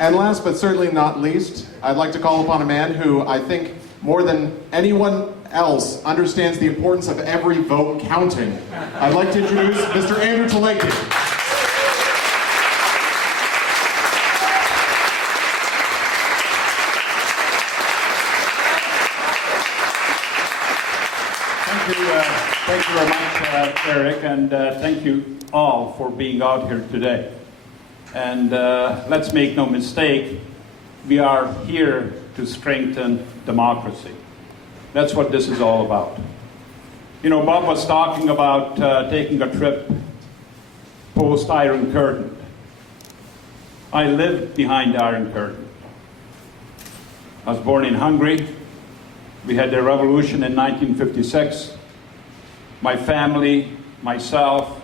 And last but certainly not least, I'd like to call upon a man who I think more than anyone else understands the importance of every vote counting. I'd like to introduce Mr. Andrew Telegdi. Thank you very much, Eric, and thank you all for being out here today. And let's make no mistake, we are here to strengthen democracy. That's what this is all about. You know, Bob was talking about taking a trip post-Iron Curtain. I lived behind the Iron Curtain. I was born in Hungary. We had the revolution in 1956. My family, myself,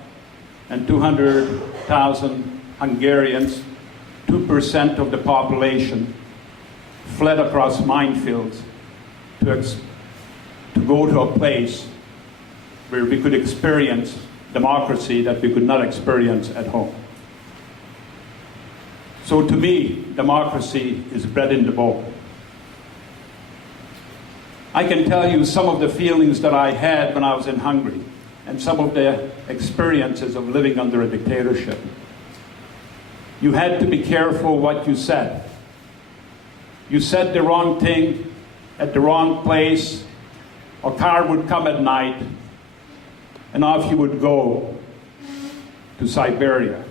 and 200,000 Hungarians, 2% of the population, fled across minefields to go to a place where we could experience democracy that we could not experience at home. So to me, democracy is bred in the bone. I can tell you some of the feelings that I had when I was in Hungary and some of the experiences of living under a dictatorship. You had to be careful what you said. You said the wrong thing at the wrong place, a car would come at night, and off you would go to Siberia.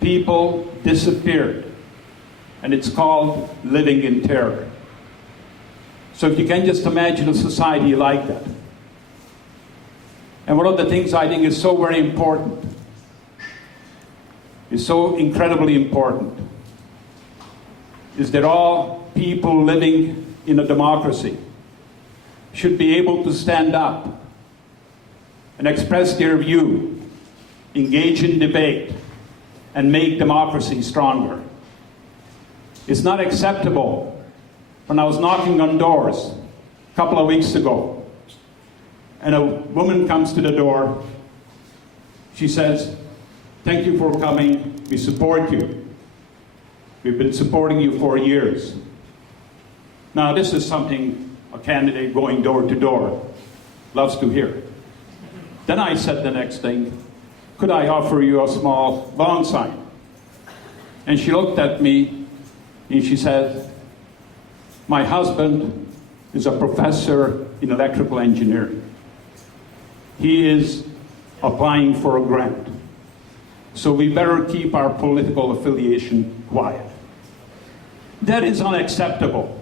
People disappeared, and it's called living in terror. So if you can just imagine a society like that. And one of the things I think is so very important, is so incredibly important, is that all people living in a democracy should be able to stand up and express their view, engage in debate, and make democracy stronger. It's not acceptable. When I was knocking on doors a couple of weeks ago, and a woman comes to the door, she says, "Thank you for coming, we support you. We've been supporting you for years." Now this is something a candidate going door to door loves to hear. Then I said the next thing, "Could I offer you a small lawn sign?" And she looked at me and she said, "My husband is a professor in electrical engineering. He is applying for a grant. So we better keep our political affiliation quiet." That is unacceptable.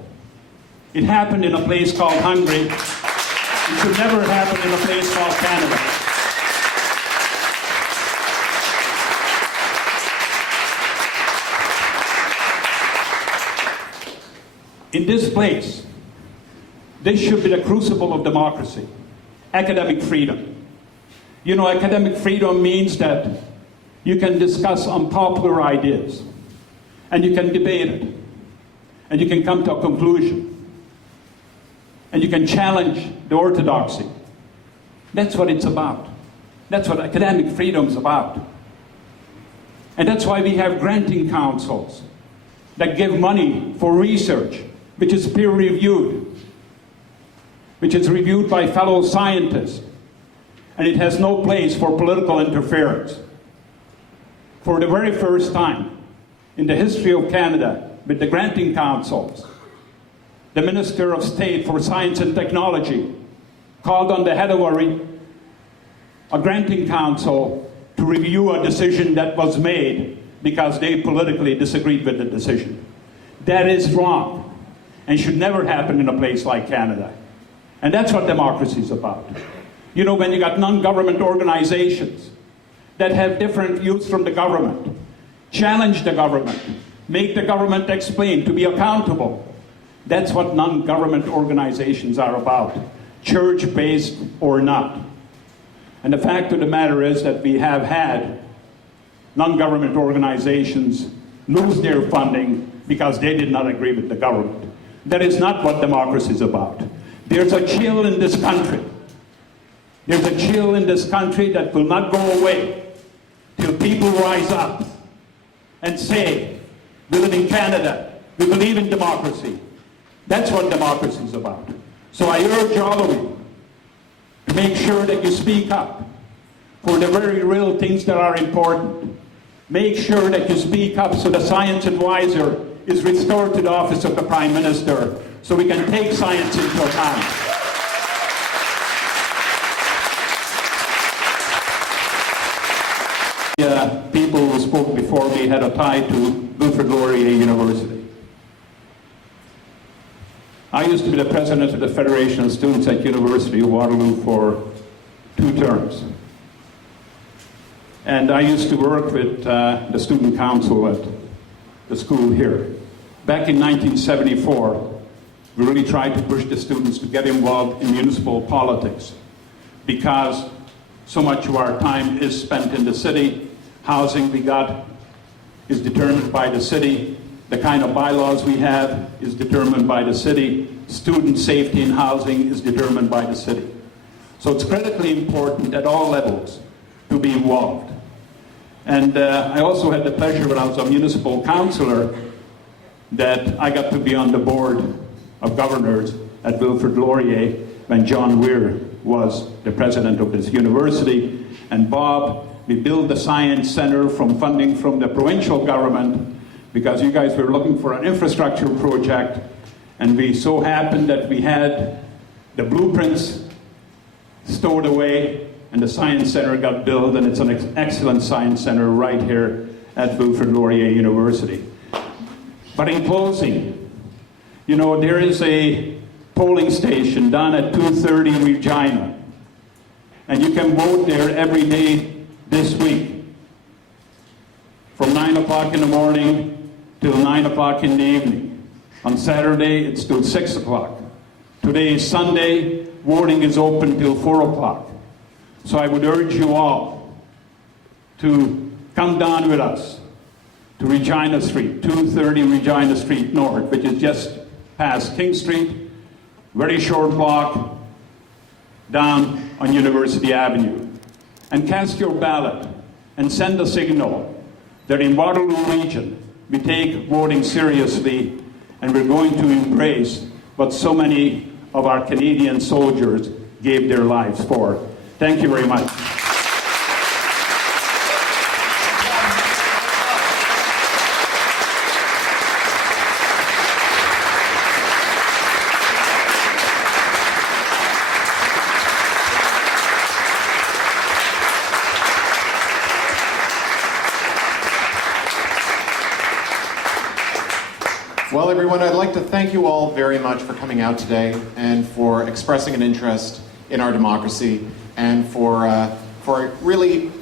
It happened in a place called Hungary. It should never happen in a place called Canada. In this place, this should be the crucible of democracy, academic freedom. You know, academic freedom means that you can discuss unpopular ideas, and you can debate it, and you can come to a conclusion, and you can challenge the orthodoxy. That's what it's about. That's what academic freedom is about. And that's why we have granting councils that give money for research, which is peer-reviewed, which is reviewed by fellow scientists, and it has no place for political interference. For the very first time in the history of Canada, with the granting councils, the Minister of State for Science and Technology called on the head of a granting council to review a decision that was made because they politically disagreed with the decision. That is wrong and should never happen in a place like Canada. And that's what democracy is about. You know, when you got non-government organizations that have different views from the government, challenge the government, make the government explain, to be accountable. That's what non-government organizations are about, church-based or not. And the fact of the matter is that we have had non-government organizations lose their funding because they did not agree with the government. That is not what democracy is about. There's a chill in this country. There's a chill in this country that will not go away till people rise up and say We live in Canada. We believe in democracy. That's what democracy is about. So I urge all of you to make sure that you speak up for the very real things that are important. Make sure that you speak up so the science advisor is restored to the office of the Prime Minister so we can take science into account. People who spoke before me had a tie to Wilfrid Laurier University. I used to be the president of the Federation of Students at University of Waterloo for 2 terms. And I used to work with the student council at the school here. Back in 1974, we really tried to push the students to get involved in municipal politics because so much of our time is spent in the city. Housing we got is determined by the city. The kind of bylaws we have is determined by the city. Student safety in housing is determined by the city. So it's critically important at all levels to be involved. And I also had the pleasure when I was a municipal councillor that I got to be on the board of governors at Wilfrid Laurier when John Weir was the president of this university. And Bob, we built the Science Centre from funding from the provincial government because you guys were looking for an infrastructure project, and we so happened that we had the blueprints stowed away and the Science Centre got built, and it's an excellent Science Centre right here at Wilfrid Laurier University. But in closing, you know, there is a polling station down at 230 Regina, and you can vote there every day this week, from 9 o'clock in the morning till 9 o'clock in the evening. On Saturday, it's till 6 o'clock. Today is Sunday, voting is open till 4 o'clock. So I would urge you all to come down with us to Regina Street, 230 Regina Street North, which is just past King Street, very short walk down on University Avenue. And cast your ballot and send a signal that in Waterloo region we take voting seriously and we're going to embrace what so many of our Canadian soldiers gave their lives for. Thank you very much. Well, everyone, I'd like to thank you all very much for coming out today and for expressing an interest in our democracy and for really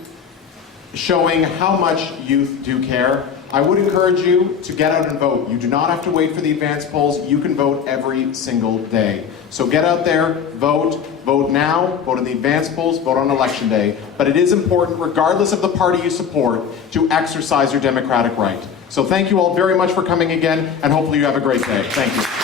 showing how much youth do care. I would encourage you to get out and vote. You do not have to wait for the advance polls. You can vote every single day. So get out there, vote, vote now, vote in the advance polls, vote on election day. But it is important, regardless of the party you support, to exercise your democratic right. So thank you all very much for coming again, and hopefully you have a great day. Thank you.